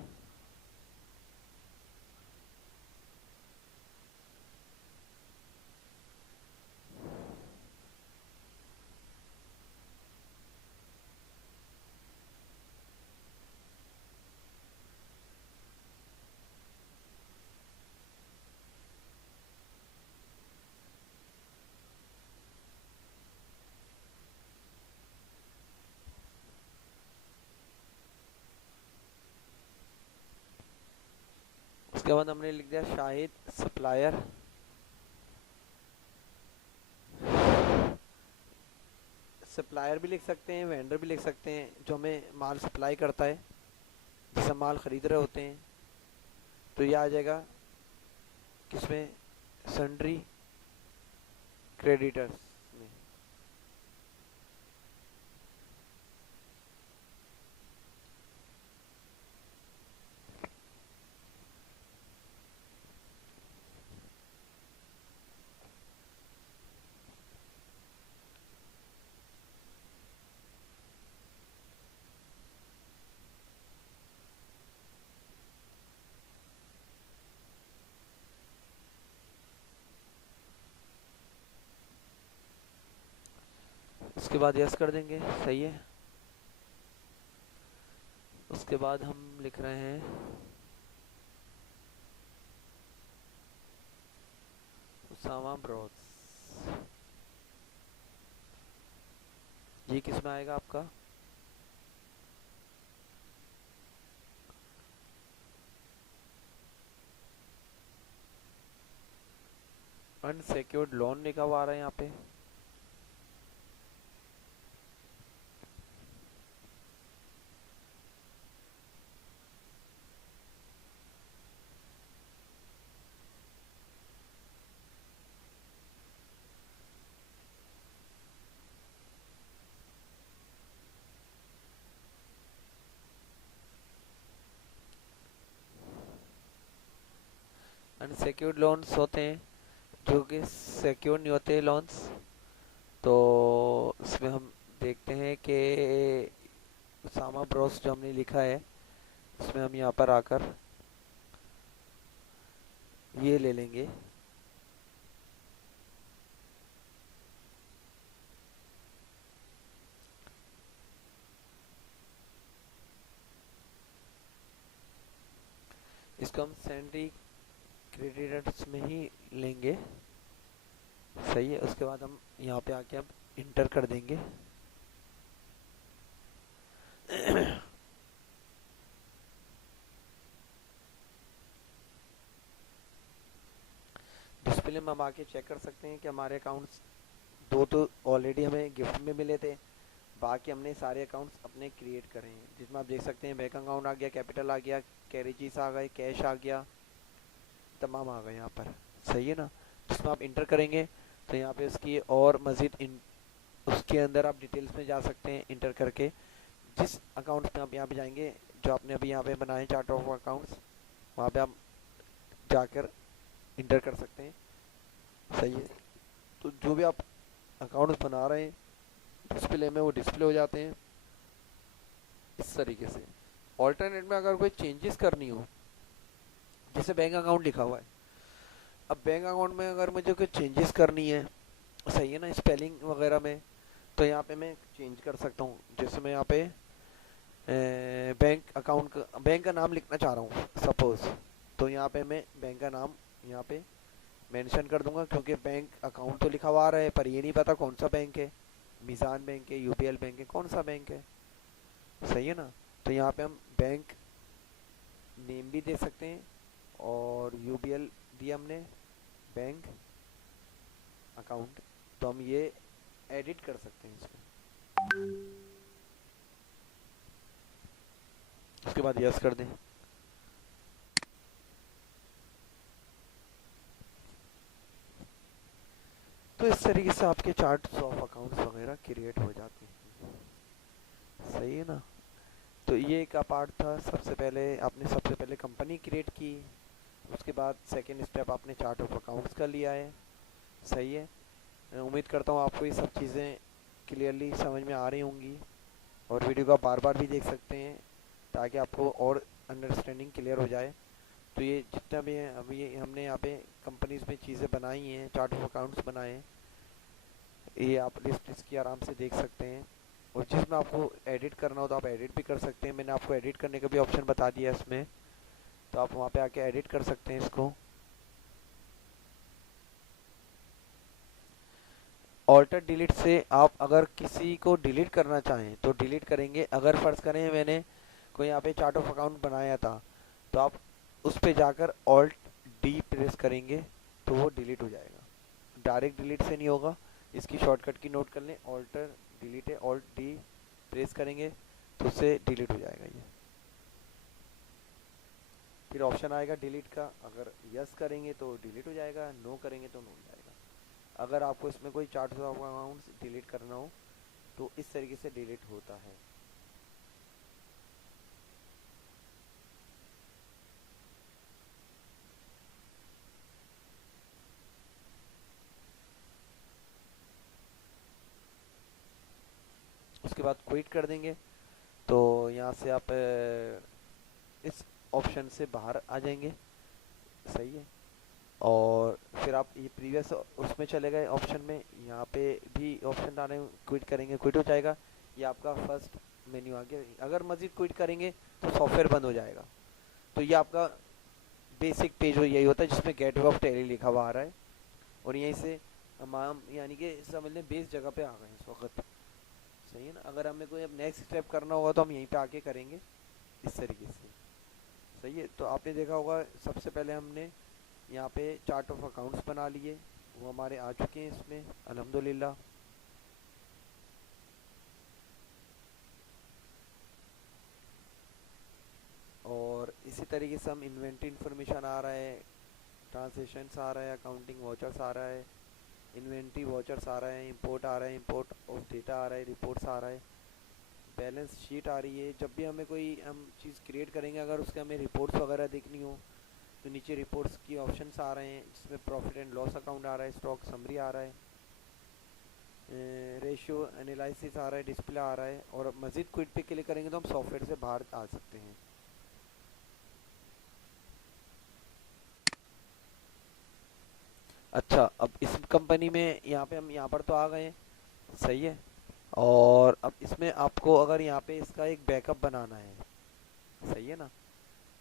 उसके बाद हमने लिख दिया शाहिद सप्लायर। सप्लायर भी लिख सकते हैं, वेंडर भी लिख सकते हैं, जो हमें माल सप्लाई करता है, जिसे माल खरीद रहे होते हैं। तो ये आ जाएगा किसमें, सन्ड्री क्रेडिटर्स में। उसके बाद यस कर देंगे, सही है। उसके बाद हम लिख रहे हैं उसामा ब्रोस। ये किस में आएगा आपका, अनसेक्योर्ड लोन लिखा हुआ आ रहा है यहाँ पे। अनसेक्योर्ड लोन्स होते हैं जो कि सिक्योर नहीं होते लोन्स। तो इसमें हम देखते हैं कि उसामा ब्रोस जो हमने लिखा है, इसमें हम यहाँ पर आकर ये ले लेंगे। इसको हम सैंडी क्रेडिटर्स में ही लेंगे, सही है। उसके बाद हम यहाँ पे आके अब इंटर कर देंगे। डिस्प्ले में हम आके चेक कर सकते हैं कि हमारे अकाउंट्स दो तो ऑलरेडी हमें गिफ्ट में मिले थे, बाकी हमने सारे अकाउंट्स अपने क्रिएट करे हैं, जिसमें आप देख सकते हैं बैंक अकाउंट आ गया, कैपिटल आ गया, कैरेजीज आ गए, कैश आ गया, तमाम आ गए यहाँ पर, सही है ना। जिसमें आप इंटर करेंगे तो यहाँ पे उसकी और मज़ीद उसके अंदर आप डिटेल्स में जा सकते हैं इंटर करके। जिस अकाउंट में आप यहाँ पे जाएंगे, जो आपने अभी यहाँ पे बनाए चार्ट ऑफ अकाउंट्स, वहाँ पे आप जाकर इंटर कर सकते हैं, सही है। तो जो भी आप अकाउंट्स बना रहे हैं डिस्प्ले में, वो डिस्प्ले हो जाते हैं इस तरीके से। ऑल्टरनेट में अगर कोई चेंजेस करनी हो, जैसे बैंक अकाउंट लिखा हुआ है, अब बैंक अकाउंट में अगर मुझे कोई चेंजेस करनी है, सही है ना, स्पेलिंग वगैरह में, तो यहाँ पे मैं चेंज कर सकता हूँ। जैसे मैं यहाँ पे बैंक अकाउंट का, बैंक का नाम लिखना चाह रहा हूँ सपोज, तो यहाँ पे मैं बैंक का नाम यहाँ पे मेंशन कर दूंगा, क्योंकि बैंक अकाउंट तो लिखा हुआ आ रहा है पर ये नहीं पता कौन सा बैंक है, मिजान बैंक है, यूपीएल बैंक है, कौन सा बैंक है, सही है ना। तो यहाँ पे हम बैंक नेम भी दे सकते हैं, और यूबीएल दिया हमने, बैंक अकाउंट, तो हम ये एडिट कर सकते हैं इसमें। उसके बाद यस कर दें। तो इस तरीके से आपके चार्ट्स ऑफ अकाउंट्स वगैरह क्रिएट हो जाते हैं। सही है ना। तो ये एक पार्ट था। सबसे पहले कंपनी क्रिएट की, उसके बाद सेकंड स्टेप आपने चार्ट ऑफ अकाउंट्स का लिया है। सही है। मैं उम्मीद करता हूँ आपको ये सब चीज़ें क्लियरली समझ में आ रही होंगी, और वीडियो को बार बार भी देख सकते हैं ताकि आपको और अंडरस्टैंडिंग क्लियर हो जाए। तो ये जितना भी है, अभी ये हमने यहाँ पे कंपनीज में चीज़ें बनाई हैं, चार्ट ऑफ अकाउंट्स बनाए हैं, ये आप लिस्ट इसकी आराम से देख सकते हैं। और जिसमें आपको एडिट करना हो तो आप एडिट भी कर सकते हैं। मैंने आपको एडिट करने का भी ऑप्शन बता दिया है इसमें, तो आप वहाँ पे आके एडिट कर सकते हैं इसको। ऑल्टर डिलीट से आप अगर किसी को डिलीट करना चाहें तो डिलीट करेंगे। अगर फर्ज करें मैंने कोई यहाँ पे चार्ट ऑफ अकाउंट बनाया था, तो आप उस पे जाकर ऑल्ट डी प्रेस करेंगे तो वो डिलीट हो जाएगा। डायरेक्ट डिलीट से नहीं होगा, इसकी शॉर्टकट की नोट कर लें। ऑल्टर डिलीट है, ऑल्ट डी प्रेस करेंगे तो उससे डिलीट हो जाएगा ये। फिर ऑप्शन आएगा डिलीट का, अगर यस करेंगे तो डिलीट हो जाएगा, नो करेंगे तो नो हो जाएगा। अगर आपको इसमें कोई चार्ट ऑफ अकाउंट्स डिलीट करना हो तो इस तरीके से डिलीट होता है। उसके बाद क्विट कर देंगे तो यहाँ से आप इस ऑप्शन से बाहर आ जाएंगे। सही है। और फिर आप ये प्रीवियस उसमें चले गए ऑप्शन में, यहाँ पे भी ऑप्शन आ रहे हैं, क्विट करेंगे क्विट हो जाएगा। ये आपका फर्स्ट मेन्यू आ गया। अगर मजीद क्विट करेंगे तो सॉफ्टवेयर बंद हो जाएगा। तो ये आपका बेसिक पेज यही होता है जिसमें गेट ऑफ टैली लिखा हुआ आ रहा है, और यहीं से हम यानी कि समझ लें बेस जगह पे आ गए इस वक्त। सही है ना। अगर हमें कोई अब नेक्स्ट स्टेप करना होगा तो हम यहीं पे आके करेंगे इस तरीके से। सही है। तो आपने देखा होगा सबसे पहले हमने यहाँ पे चार्ट ऑफ अकाउंट्स बना लिए, वो हमारे आ चुके हैं इसमें अल्हम्दुलिल्लाह। और इसी तरीके से हम इन्वेंट्री इन्फॉर्मेशन आ रहा है, ट्रांसलेशंस आ रहा है, अकाउंटिंग वॉचर्स आ रहा है, इन्वेंट्री वॉचर्स आ रहा है, इंपोर्ट आ रहा है, इंपोर्ट ऑफ डेटा आ रहा है, रिपोर्ट्स आ रहा है, बैलेंस शीट आ रही है। जब भी हमें कोई हम चीज़ क्रिएट करेंगे, अगर उसके हमें रिपोर्ट्स वगैरह देखनी हो तो नीचे रिपोर्ट्स की ऑप्शंस आ रहे हैं, जिसमें प्रॉफिट एंड लॉस अकाउंट आ रहा है, स्टॉक समरी आ रहा है, रेशियो एनालिसिस आ रहा है, डिस्प्ले आ रहा है। और मज़ीद क्विट पे क्लिक करेंगे तो हम सॉफ्टवेयर से बाहर आ सकते हैं। अच्छा, अब इस कंपनी में यहाँ पे हम यहाँ पर तो आ गए हैं। सही है। और अब इसमें आपको अगर यहाँ पे इसका एक बैकअप बनाना है, सही है ना,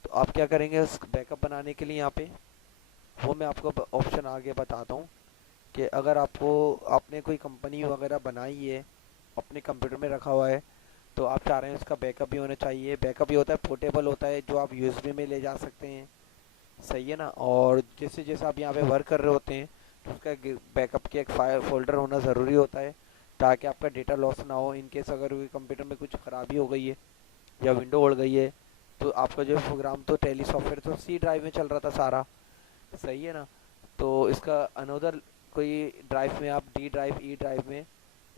तो आप क्या करेंगे उस बैकअप बनाने के लिए यहाँ पे, वो मैं आपको ऑप्शन आगे बताता हूँ। कि अगर आपने कोई कंपनी वगैरह बनाई है, अपने कंप्यूटर में रखा हुआ है, तो आप चाह रहे हैं उसका बैकअप भी होना चाहिए। बैकअप भी होता है, पोर्टेबल होता है, जो आप यूएसबी में ले जा सकते हैं। सही है ना। और जैसे जैसे आप यहाँ पे वर्क कर रहे होते हैं तो उसका बैकअप की एक फाइल फोल्डर होना ज़रूरी होता है, ताकि आपका डेटा लॉस ना हो। इनकेस अगर कंप्यूटर में कुछ ख़राबी हो गई है या विंडो उड़ गई है, तो आपका जो प्रोग्राम तो टैली सॉफ्टवेयर तो सी ड्राइव में चल रहा था सारा। सही है ना। तो इसका अनदर कोई ड्राइव में, आप डी ड्राइव ई ड्राइव में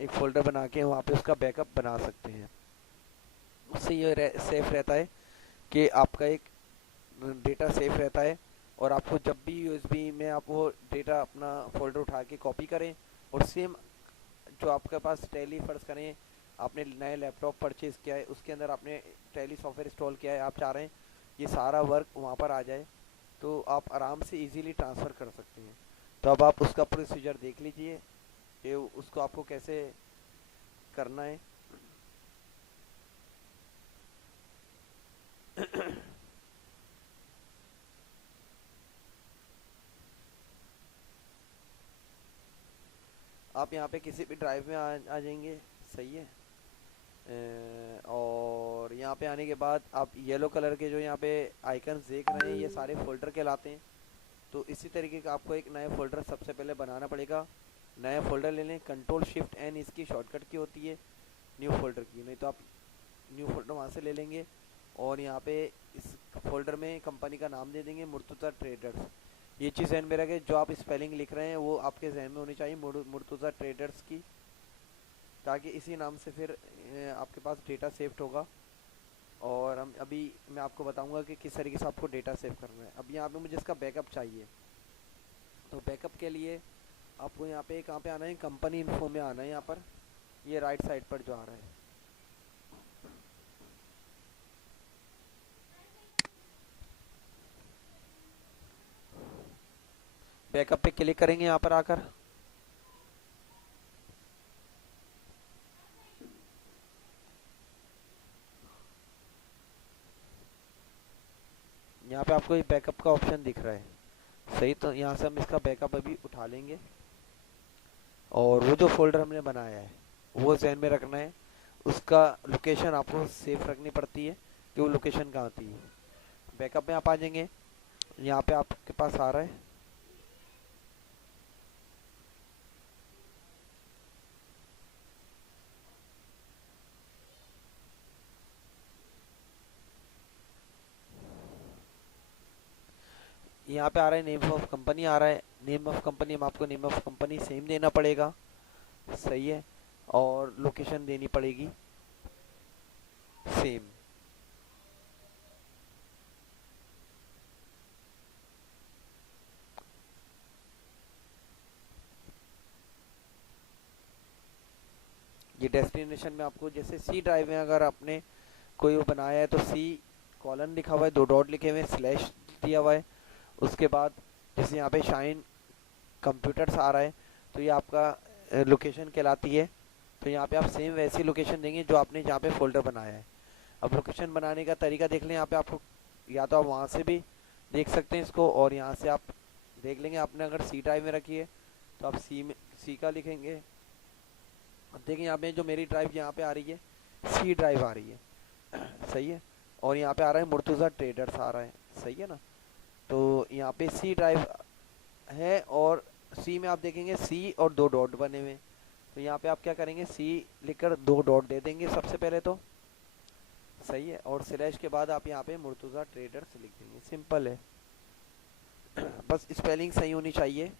एक फ़ोल्डर बना के वहाँ पे उसका बैकअप बना सकते हैं। उससे ये सेफ रहता है कि आपका एक डेटा सेफ रहता है। और आपको जब भी यूएसबी में आप वो डेटा अपना फोल्डर उठा के कॉपी करें, और सेम जो आपके पास टैली फर्ज करें, आपने नया लैपटॉप परचेज़ किया है, उसके अंदर आपने टैली सॉफ्टवेयर इंस्टॉल किया है, आप चाह रहे हैं ये सारा वर्क वहाँ पर आ जाए, तो आप आराम से इजीली ट्रांसफ़र कर सकते हैं। तो अब आप उसका प्रोसीजर देख लीजिए कि उसको आपको कैसे करना है। आप यहाँ पे किसी भी ड्राइव में आ जाएंगे। सही है। और यहाँ पे आने के बाद आप येलो कलर के जो यहाँ पे आइकन्स देख रहे हैं ये सारे फोल्डर कहलाते हैं। तो इसी तरीके का आपको एक नया फोल्डर सबसे पहले बनाना पड़ेगा। नया फोल्डर ले लें, कंट्रोल शिफ्ट एन इसकी शॉर्टकट की होती है न्यू फोल्डर की, नहीं तो आप न्यू फोल्डर वहाँ से ले लेंगे। और यहाँ पे इस फोल्डर में कंपनी का नाम दे देंगे मुर्तुज़ा ट्रेडर्स। ये चीज़ ध्यान में रखें, जो आप स्पेलिंग लिख रहे हैं वो आपके जहन में होनी चाहिए मुर्तुज़ा ट्रेडर्स की, ताकि इसी नाम से फिर आपके पास डेटा सेव्ड होगा। और हम अभी मैं आपको बताऊंगा कि किस तरीके से आपको डेटा सेव करना है। अब यहाँ पे मुझे इसका बैकअप चाहिए, तो बैकअप के लिए आपको यहाँ पे कहाँ पे आना है, कंपनी इन्फो में आना है। यहाँ पर ये राइट साइड पर जो आ रहा है, बैकअप पे क्लिक करेंगे यहाँ पर आकर। यहाँ पे आपको ये बैकअप का ऑप्शन दिख रहा है, सही। तो यहाँ से हम इसका बैकअप अभी उठा लेंगे और वो जो फोल्डर हमने बनाया है वो जहन में रखना है। उसका लोकेशन आपको सेफ रखनी पड़ती है कि वो लोकेशन कहाँ थी। बैकअप में आप आ जाएंगे, यहाँ पे आपके पास आ रहा है यहाँ पे आ रहा है नेम ऑफ कंपनी आ रहा है। नेम ऑफ कंपनी में आपको नेम ऑफ कंपनी सेम देना पड़ेगा, सही है। और लोकेशन देनी पड़ेगी सेम। ये डेस्टिनेशन में आपको जैसे सी ड्राइव में अगर आपने कोई वो बनाया है तो सी कॉलन लिखा हुआ है, दो डॉट लिखे हुए हैं, स्लैश दिया हुआ है। उसके बाद जैसे यहाँ पे शाइन कंप्यूटर्स आ रहा है तो ये आपका लोकेशन कहलाती है। तो यहाँ पे आप सेम वैसी लोकेशन देंगे जो आपने जहाँ पे फोल्डर बनाया है। अब लोकेशन बनाने का तरीका देख लें, यहाँ पे आपको या तो आप वहाँ से भी देख सकते हैं इसको, और यहाँ से आप देख लेंगे। आपने अगर सी ड्राइव में रखी है तो आप सी का लिखेंगे। अब देखिए यहाँ पे जो मेरी ड्राइव यहाँ पे आ रही है सी ड्राइव आ रही है, सही है। और यहाँ पे आ रहा है मुर्तुज़ा ट्रेडर्स आ रहा है, सही है ना। तो यहाँ पे सी ड्राइव है और सी में आप देखेंगे सी और दो डॉट बने हुए। तो यहाँ पे आप क्या करेंगे, सी लिखकर दो डॉट दे देंगे सबसे पहले तो, सही है। और स्लैश के बाद आप यहाँ पे मुर्तुज़ा ट्रेडर्स लिख देंगे, सिंपल है। बस स्पेलिंग सही होनी चाहिए,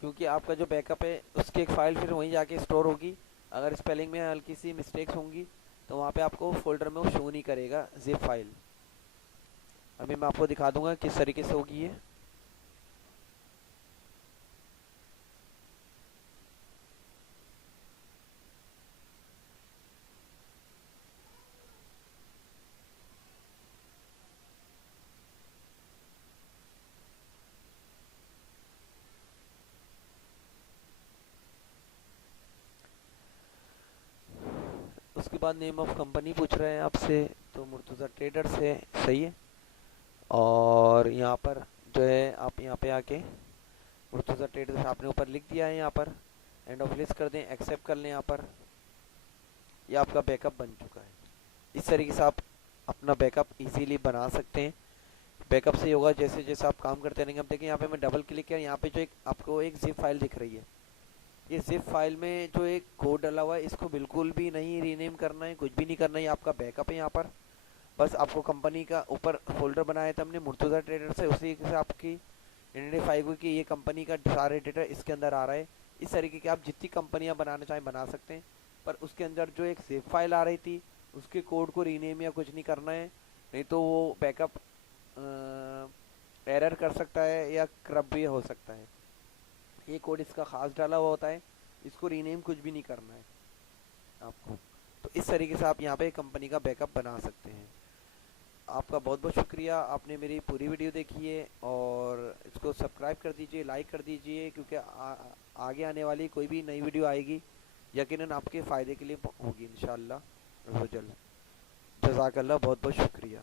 क्योंकि आपका जो बैकअप है उसकी एक फ़ाइल फिर वहीं जाके स्टोर होगी। अगर स्पेलिंग में हल्की सी मिस्टेक्स होंगी तो वहाँ पे आपको फोल्डर में वो शो नहीं करेगा जिप फाइल। अभी मैं आपको दिखा दूंगा किस तरीके से होगी ये। उसके बाद नेम ऑफ कंपनी पूछ रहे हैं आपसे, तो मुर्तुज़ा ट्रेडर्स है, सही है। और यहाँ पर जो है आप यहाँ पे आके मुर्तुज़ा ट्रेडर्स आपने ऊपर लिख दिया है, यहाँ पर एंड ऑफ लिस्ट कर दें, एक्सेप्ट कर लें। यहाँ पर ये आपका बैकअप बन चुका है। इस तरीके से आप अपना बैकअप इजीली बना सकते हैं। बैकअप से होगा जैसे जैसे आप काम करते रहेंगे। अब देखिए यहाँ पे मैं डबल क्लिक किया, यहाँ पे जो एक आपको एक जिप फाइल दिख रही है, ये जिप फाइल में जो एक कोड डला हुआ है इसको बिल्कुल भी नहीं रीनेम करना है, कुछ भी नहीं करना है। ये आपका बैकअप है। यहाँ पर बस आपको कंपनी का ऊपर फोल्डर बनाया था हमने मुर्तुज़ा ट्रेडर से, उसी से आपकी आइडेंटिफाई हुई कि ये कंपनी का सारे डेटा इसके अंदर आ रहा है। इस तरीके की आप जितनी कंपनियां बनाना चाहें बना सकते हैं, पर उसके अंदर जो एक जिप फाइल आ रही थी उसके कोड को रीनेम या कुछ नहीं करना है, नहीं तो वो बैकअप एरर कर सकता है या करप्ट भी हो सकता है। ये कोड इसका खास डाला हुआ होता है, इसको रीनेम कुछ भी नहीं करना है आपको। तो इस तरीके से आप यहाँ पे कंपनी का बैकअप बना सकते हैं। आपका बहुत बहुत शुक्रिया, आपने मेरी पूरी वीडियो देखी है, और इसको सब्सक्राइब कर दीजिए, लाइक कर दीजिए, क्योंकि आगे आने वाली कोई भी नई वीडियो आएगी यकीनन आपके फ़ायदे के लिए होगी इंशाअल्लाह। जज़ाकल्लाह, बहुत बहुत शुक्रिया।